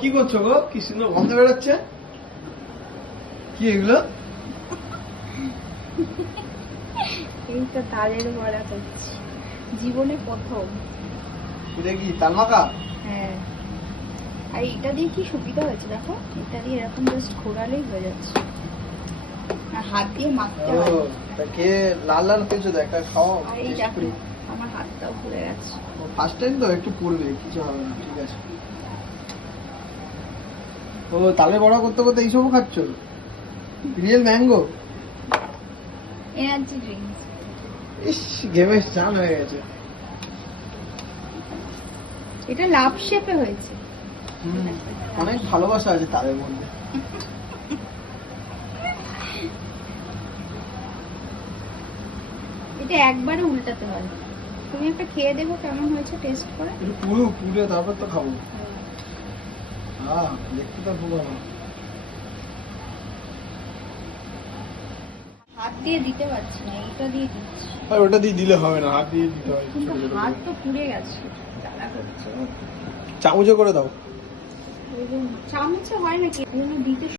কি করছো গো? কি সুন্দর গন্ধ বেরোচ্ছে। কি এগুলো? এই তো তালের বড়া করছি, জীবনে প্রথম। এটা কি তাল মাখা? হ্যাঁ, আর এটা দিয়ে কি সুবিধা হয়েছে দেখো, এটা দিয়ে এরকম জাস্ট ঘোরালেই হয়ে যাচ্ছে, আর হাত দিয়ে মাখতে হয় না। তা কে লাল লাল হয়েছে তো, একটা খাও। আর এই দেখো আমার হাতটাও ঘুরে গেছে। ফার্স্ট টাইম তো একটু পড়বে, কিছু হবে না, ঠিক আছে। ও তালের বড়া করতে করতে এইসবও খাচ্ছ? Real mango energy drink. ইস, ঘেমে স্নান হয়ে গেছে। এটা লাভ শেপে হয়েছে। অনেক ভালোবাসা আছে তালের মধ্যে। এটা একবারে উল্টাতে হয়। তুমি একটা খেয়ে দেখো কেমন হয়েছে, টেস্ট করে। একটু পুরো পুড়ে তারপর তো খাবো। হ্যাঁ, দেখতে তো খুব ভালো। হাত দিয়ে দিতে পারছি না, এটা দিয়ে দিচ্ছি। আর ওটা দিয়ে দিলে হবে না, হাত দিয়ে দিতে হয়। কিন্তু হাত তো পুড়ে গেছে, জ্বালা করছে। চামচে করে দাও। চামচে হয় নাকি, দিতে